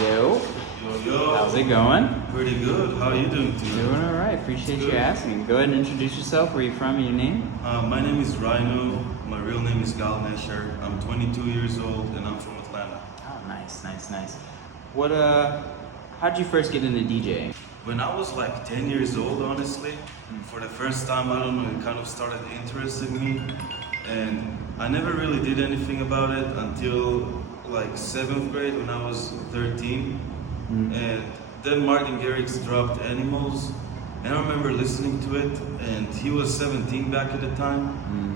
Yo, Yo, how's it going? pretty good. How are you doing today? Doing all right. Appreciate you asking. Go ahead and introduce yourself. Where are you from? And your name? My name is Rhino. My real name is Nesher. I'm 22 years old and I'm from Atlanta. Oh, nice. What how'd you first get into DJing? When I was like 10 years old, honestly, for the first time, I don't know, it kind of started interesting me. And I never really did anything about it until like 7th grade when I was 13. And then Martin Garrix dropped Animals. And I remember listening to it, and he was 17 back at the time.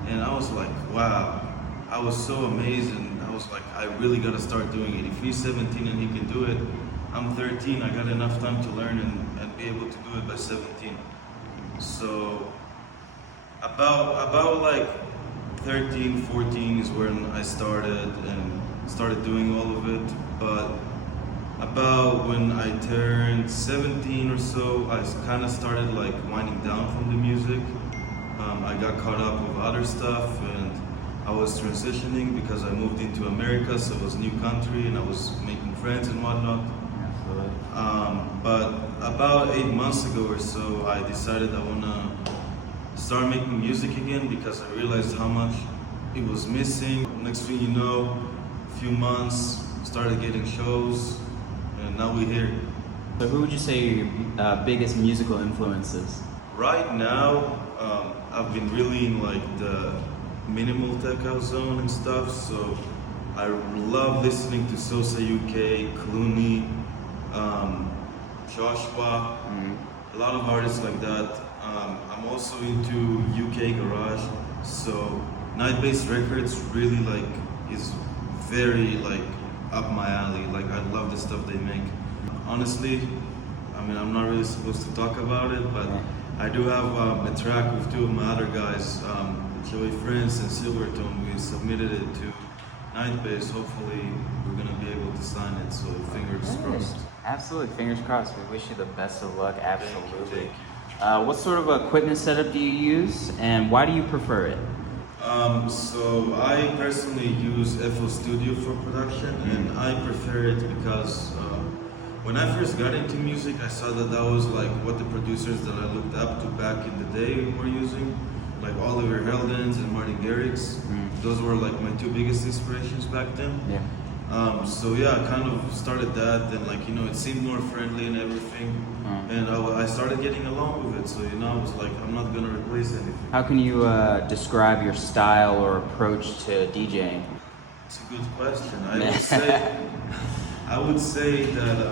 And I was like, wow, I was so amazed. And I was like, I really gotta start doing it. If he's 17 and he can do it, I'm 13, I got enough time to learn and be able to do it by 17. So about like 13, 14 is when I started doing all of it. But about when I turned 17 or so, I kind of started like winding down from the music. I got caught up with other stuff, and I was transitioning because I moved into America, so it was a new country, and I was making friends and whatnot. But about 8 months ago or so, I decided I wanna start making music again because I realized how much it was missing. Next thing you know, a few months, started getting shows, and now we're here. So who would you say are your biggest musical influences? Right now, I've been really in like the minimal tech house zone and stuff, so I love listening to Sosa UK, Clooney, Joshua, a lot of artists like that. I'm also into UK garage, so night-based records really like is very like up my alley. Like I love the stuff they make. Honestly, I mean I'm not really supposed to talk about it, but I do have a track with two of my other guys, Joey Friends and Silvertone. We submitted it to Nightbase. Hopefully we're gonna be able to sign it, so fingers crossed. Absolutely, fingers crossed. We wish you the best of luck. Absolutely. Thank you. What sort of equipment setup do you use, and why do you prefer it? So I personally use FL Studio for production, and I prefer it because when I first got into music, I saw that that was like what the producers that I looked up to back in the day were using, like Oliver Heldens and Martin Garrix. Those were like my two biggest inspirations back then. Yeah. So yeah, I kind of started that, and like it seemed more friendly and everything, and I started getting along with it. So I was like, I'm not gonna replace anything. How can you describe your style or approach to DJing? It's a good question. I would say that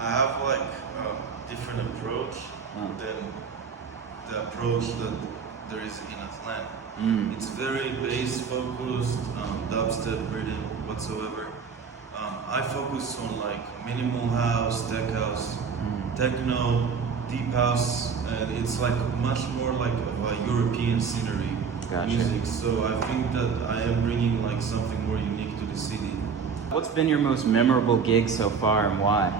I have like a different approach than the approach that there is in Atlanta. It's very bass focused, dubstep, rhythm, whatsoever. I focus on like minimal house, tech house, techno, deep house, and it's like much more like of a European scenery music. So I think that I am bringing like something more unique to the city. What's been your most memorable gig so far, and why?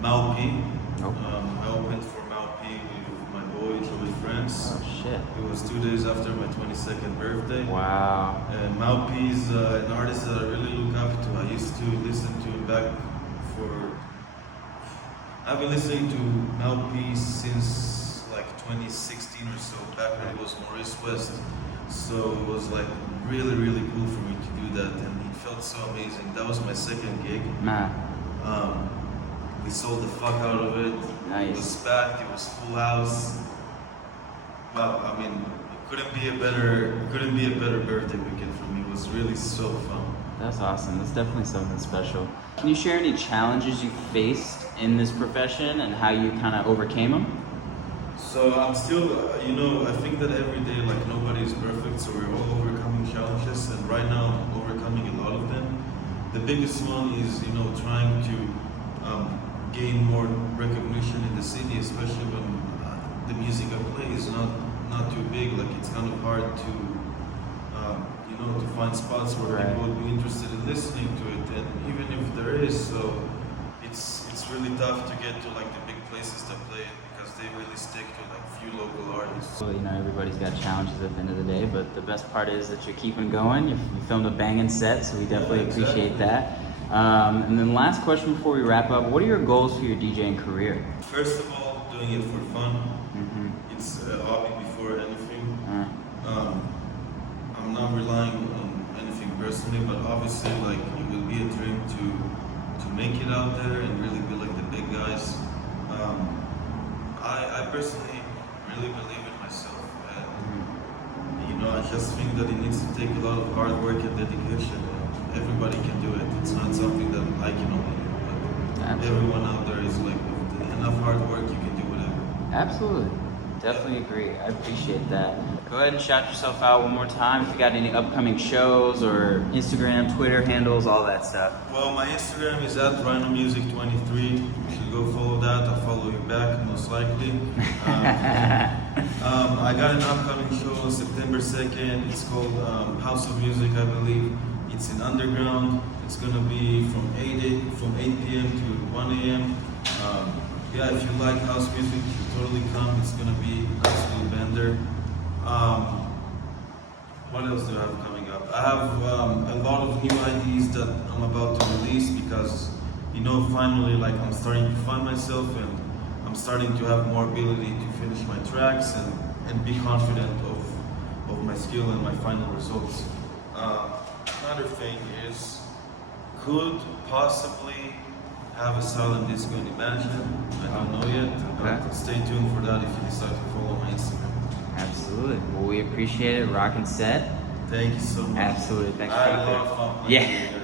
Malpi. Oh. I opened for Malpi with my boy Joey Friends. Oh shit. It was 2 days after my 22nd birthday. Wow. And Malpi is an artist that I really look up to. I used to listen to him back I've been listening to Malpi since like 2016 or so, back when it was Maurice West. So it was like really, really cool for me to do that, and it felt so amazing. That was my second gig. We sold the fuck out of it. Nice. It was packed, it was full house. Well, I mean, it couldn't be a better birthday weekend for me. It was really so fun. That's awesome. That's definitely something special. Can you share any challenges you faced in this profession and how you kind of overcame them? So I'm still, I think that every day, like nobody is perfect, so we're all overcoming challenges, and right now I'm overcoming a lot of them. The biggest one is, trying to gain more recognition in the city, especially when the music I play is not too big. Like it's kind of hard to to find spots where people would be interested in listening to it, and even if there is, so it's really tough to get to like the big places that play it because they really stick to like few local artists. Well, everybody's got challenges at the end of the day, but the best part is that you're keeping going. You filmed a banging set, so we definitely appreciate that. And then last question before we wrap up, what are your goals for your DJing career? First of all, doing it for fun. Mm-hmm. It's a hobby before anything. Uh, I'm not relying on anything personally, but obviously, like, it will be a dream to make it out there and really be like the big guys. I personally really believe in myself, and you know, I just think that it needs to take a lot of hard work and dedication. Everybody can do it. It's not something that I can only do, but everyone out there is like, with enough hard work, you can do whatever. Absolutely. Definitely agree. I appreciate that. Go ahead and shout yourself out one more time if you got any upcoming shows or Instagram, Twitter handles, all that stuff. Well, my Instagram is at Rhino Music 23. You should go follow that. I'll follow you back, most likely. I got an upcoming show on September 2nd. It's called House of Music, I believe. It's in Underground. It's gonna be from 8 p.m. to 1 a.m. Yeah, if you like house music, you should totally come. It's gonna be a nice little bender. What else do I have coming up? I have a lot of new ideas that I'm about to release because, you know, finally, like, I'm starting to find myself and I'm starting to have more ability to finish my tracks and be confident of my skill and my final results. Another thing is, could possibly have a silent disco in Imagine. I don't know yet. Okay. Stay tuned for that if you decide to follow my Instagram. Absolutely. Well, we appreciate it. Rock and set. Thank you so much. Absolutely. Thanks I for had a being lot here. of fun. Yeah.